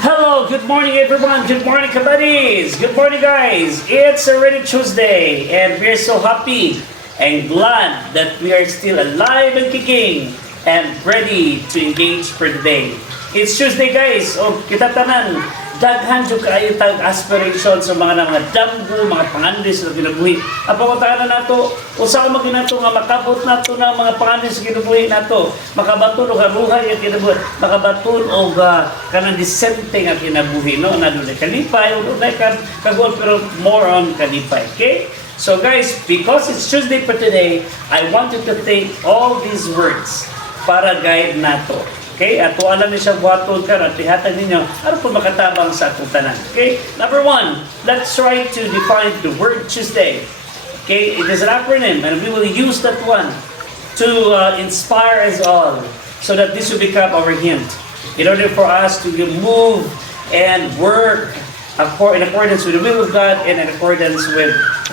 Hello, good morning everyone, good morning buddies, good morning guys. It's already Tuesday and we're so happy and glad that we are still alive and kicking and ready to engage for the day. It's Tuesday guys, o kita tanan, daghan jud kaayo tag aspiration sa mga damgo, mga panganlis na kinabuhi. Apangutanan nato, usa ka maginato nga makabot nato na mga panganlis sa kinabuhi nato, makabaton og haruhay nga kinabuhi, makabaton og kanang disente nga kinabuhi, no? Nadulay kalipay, o dunay kagol pero more on kalipay. Okay? So guys, because it's Tuesday for today, I want you to think all these words para guide nato. Okay? At kung alam niyo siya buhaton ka at ihatag ninyo, ano po makatabang sa atong tanan. Okay? Number one, let's try to define the word Tuesday. Okay? It is an acronym and we will use that one to inspire us all so that this will become our hint. In order for us to move and work in accordance with the will of God and in accordance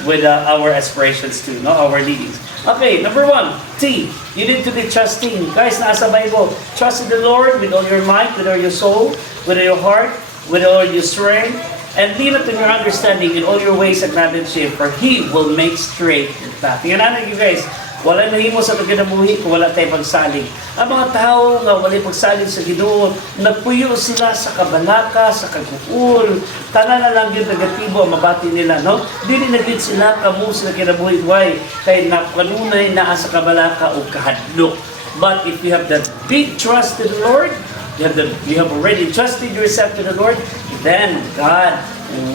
with our aspirations too, no? Our needs. Okay, number one, T. You need to be trusting. Guys, nasa Bible, trust in the Lord with all your might, with all your soul, with all your heart, with all your strength, and lean not in your understanding in all your ways acknowledge Him, for He will make straight the path. Tingnan natin you guys, wala nahimo sa kinabuhi kung wala tayong pagsalig. Ang mga tao nga wala pagsalig sa Ginoo, nagpuyo sila sa kabalaka, sa kaguul, tanan na lang yung negatibo ang mabati nila, no? Dili na gid sila kamo sa kinabuhi way kay nakanunay naa sa kabalaka o kahadlok. But if you have that big trust in the Lord, you have already trusted yourself to the Lord, then God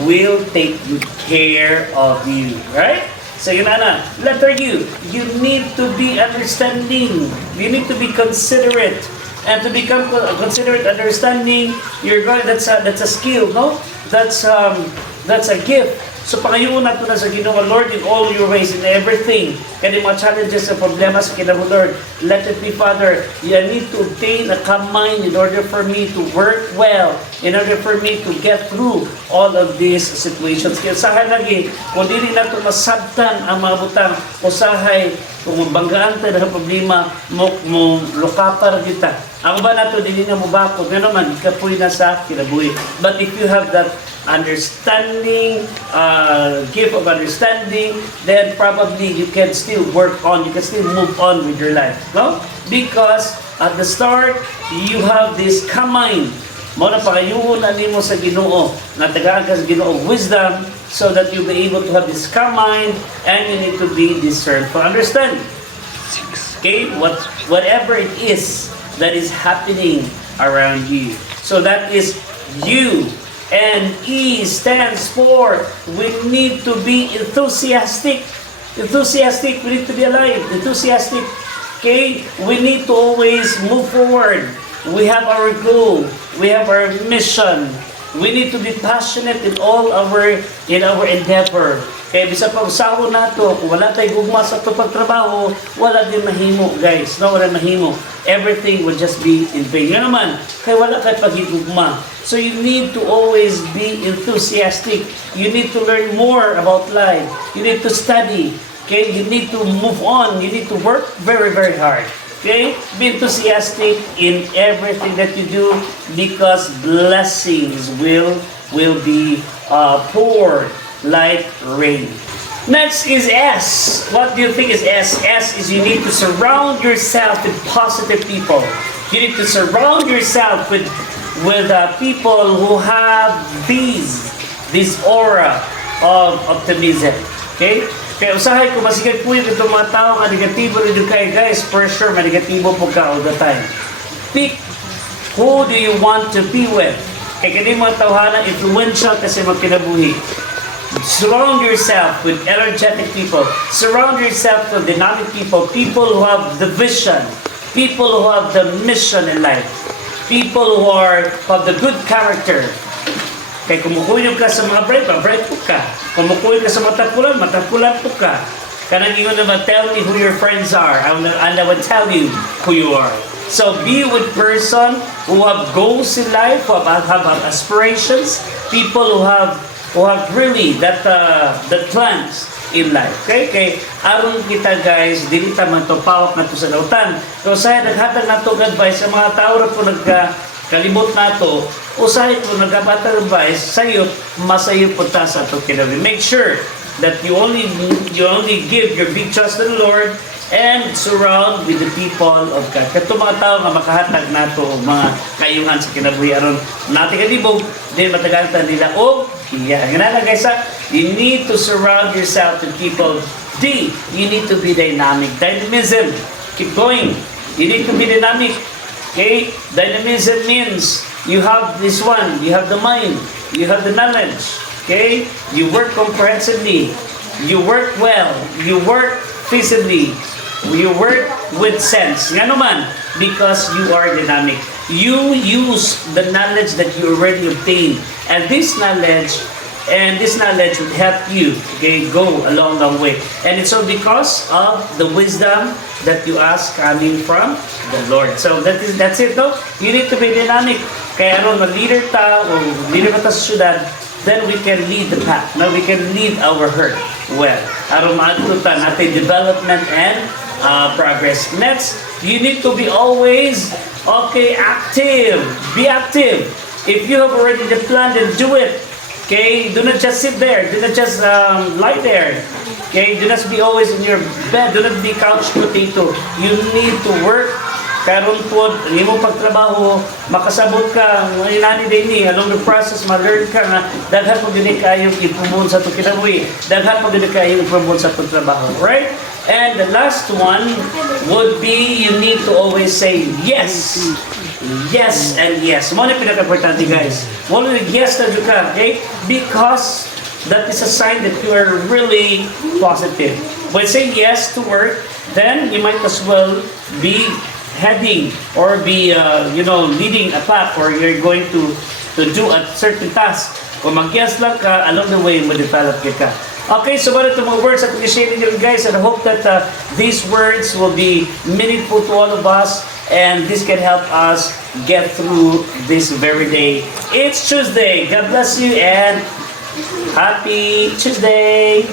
will take good care of you, right? So yun na. Letter U, you need to be understanding. You need to be considerate. And to become considerate, understanding, that's a skill, no? That's a gift. So pangayoon nato na sa Ginoo, Lord, in all your ways, in everything. Kaya mga challenges and problema sa kinabuhi, Lord, let it be, Father, you need to obtain a calm mind in order for me to work well, in order for me to get through all of these situations. Kaya usahay lagi, kung dili nato masabtan ang mga butang, usahay, kung mabanggaan tayo ng problema, mo lokapar kita. Ang ba nato, dili na mo bakot, nga naman, ikapoy na sa kinabuhi. But if you have that understanding, gift of understanding, then probably you can still work on, you can still move on with your life, no? Because at the start, you have this calm mind. Mo na pakayuon na nimo sa Ginoo, na tagaan ka sa Ginoo wisdom, so that you'll be able to have this calm mind, and you need to be discernful. Understand? Okay, whatever it is that is happening around you. So that is you. And E stands for we need to be enthusiastic. Enthusiastic, we need to be alive. Enthusiastic. Okay? We need to always move forward. We have our goal. We have our mission. We need to be passionate in all our endeavor. Kaya bisa pa usaho nato, kung wala tayo gugma sa ito pagtrabaho, wala din mahimo, guys. No, wala mahimo. Everything will just be in vain. Yan naman, kaya wala kayo paghigugma. So you need to always be enthusiastic. You need to learn more about life. You need to study. Okay? You need to move on. You need to work very, very hard. Okay? Be enthusiastic in everything that you do because blessings will be poured like rain. Next is S. What do you think is S? S is you need to surround yourself with positive people. You need to surround yourself with people who have this aura of optimism. Okay? Kaya usahay ko masigay po yung itong mga tao nga negatibo rin kayo, guys. For sure, manegatibo po ka all the time. Pick who do you want to be with. Kaya kaya mga tawhana, influential kasi magkinabuhi. Surround yourself with energetic people. Surround yourself with dynamic people. People who have the vision. People who have the mission in life. People who have the good character. Kaya kumukuyog ka sa mga bright po ka. Kumukuyog ka sa matapulan po ka. Kanang ingon naman, tell me who your friends are, and I will tell you who you are. So be with person who have goals in life, who have aspirations, people who have really that plans in life. Okay? Kay aron kita guys, dili ta man to pawak na to sa lautan. So saya naghatag na to advice sa mga tao ra po kalibot nato, usahay po nagkapatarabay, sayo, masayo po ta sa ito kinabi. Make sure that you only give your big trust to the Lord and surround with the people of God. Kato mga tao nga makahatag nato og mga kayuhan sa kinabuhi aron natin kadibog din matagaltan nila og iya. Ganana guys, you need to surround yourself with people. D, you need to be dynamic. Dynamism. Keep going. You need to be dynamic. Okay? Dynamism means you have this one, you have the mind, you have the knowledge. Okay? You work comprehensively. You work well. You work feasibly. You work with sense. Nga naman, because you are dynamic. You use the knowledge that you already obtained. And this knowledge would help you, okay, go along the way. And it's all because of the wisdom that you ask coming from the Lord. So that's it, though. You need to be dynamic. Kaya ron mag-leader ta o leader ka ta sa syudad, then we can lead the path. Now we can lead our herd well. Aron maatutan natin development and progress. Next, you need to be always, okay, active. Be active. If you have already the plan, then do it. Okay, do not just sit there. Do not just lie there. Okay, do not be always in your bed. Do not be couch potato. You need to work. Karon po, hindi mo pagtrabaho, makasabot ka, inani din ni, along the process, ma-learn ka nga, daghan po din kayong i-promote sa itong kinabuhi. Daghan po din kayong i-promote sa itong trabaho. Right? And the last one would be, you need to always say yes. Yes and yes. Mo na pinaka-importante, guys. Mo na yes na ka, okay? Because that is a sign that you are really positive. When say yes to work, then you might as well be heading or be leading a path, or you're going to do a certain task. Kung mag-yes lang ka, along the way, ma-develop ka. Okay, so what are the mga words that we're sharing here, guys? And I hope that these words will be meaningful to all of us, and this can help us get through this very day. It's Tuesday. God bless you, and happy Tuesday.